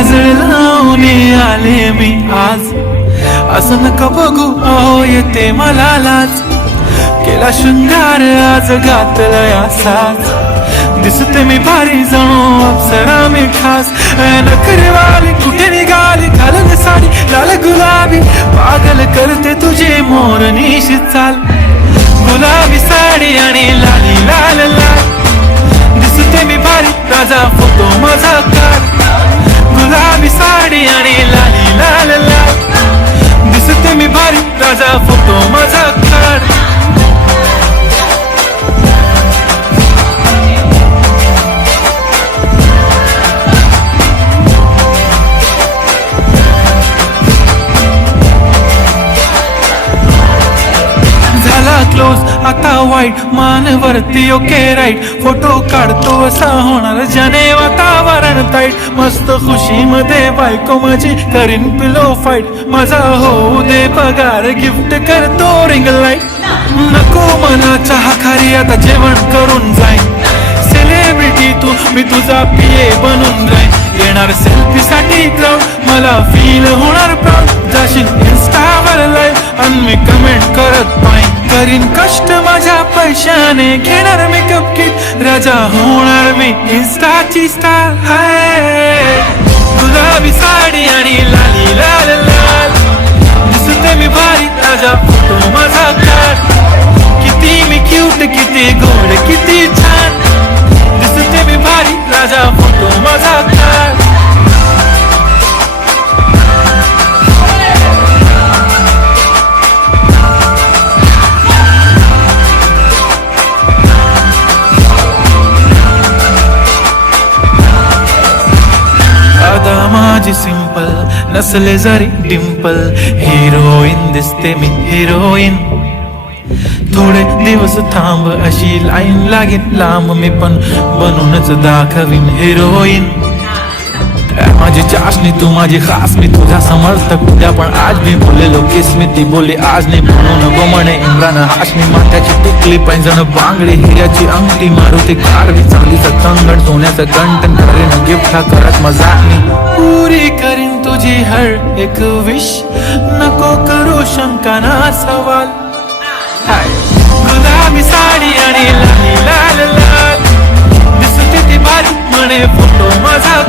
काजळ लावून आले मी आज, असं नका बघू अहो येते मला लाज. केला शृंगार आज घातलाय असाच, दिसते मी भारी जणू अप्सरा मी खास. नखरेवाली कुठे निघाली घालून साडी लाल गुलाबी, पागल करते तुझे मोरनीशी चाल. गुलाबी साडी आणि लाली लाल लाल, दिसते मी भारी राजा फोटो माझा काढ. गुलाबी साडी आणि लाली लाल लाल, दिसते मी भारी राजा फोटो माझा काढ. क्लोज आता वाईट मानवरती ओके राईट, फोटो काढतो असा होणार ज्याने वातावरण ताईट. मस्त खुशी मध्ये बायको माझी करीन पिलो फाईट, माझा होऊ दे पगार गिफ्ट करतो रिंग लाईट. नको मला चहा खारी आता जेवण करून जाईन, सेलिब्रिटी तू मी तुझा पिये बनून राहीन. येणार सेल्फी साठी क्राऊड मला फील होणार प्राऊड, जाशील इन्स्टावर लाईव्ह आणि मी कमेंट करत पाहिन. करीन कष्ट माझ्या पैशाने घेणार मेकअप किट, राजा होणार मी इन्स्टाची स्टार. हाय गुलाबी साडी आणि लाली लाल लाल, दिसते मी भारी राजा फोटो माझा काढ. किती मी क्यूट किती गोड किती छान, दिसते मी भारी राजा फोटो माझा काढ. माझी सिंपल नसले जरी डिंपल, हिरोईन दिसते मी हिरोईन. थोडे दिवस थांब अशी लाईन लागेल लांब, मी पण बनूनच दाखवीन हिरोईन. माझी चाशनी तू माझी खास, मी तुझा समर्थक उद्या पण आज मी बोललेलो किस मी ती बोली आज नाही. म्हणून गोमणे इम्रान हाशमी, माथ्याची टिकली पैंजण बांगडी हिऱ्याची अंगठी, मारुती कारवी चांदीचं कंगण सोन्याचं गंटन, करीन गिफ्ट हा करत मजा मी. पुरी करीन तुझी हर एक विश, नको करू शंका ना सवाल. गुलाबी साडी आणि लाली लाल लाल, दिसते ती भारी म्हणे फोटो माझा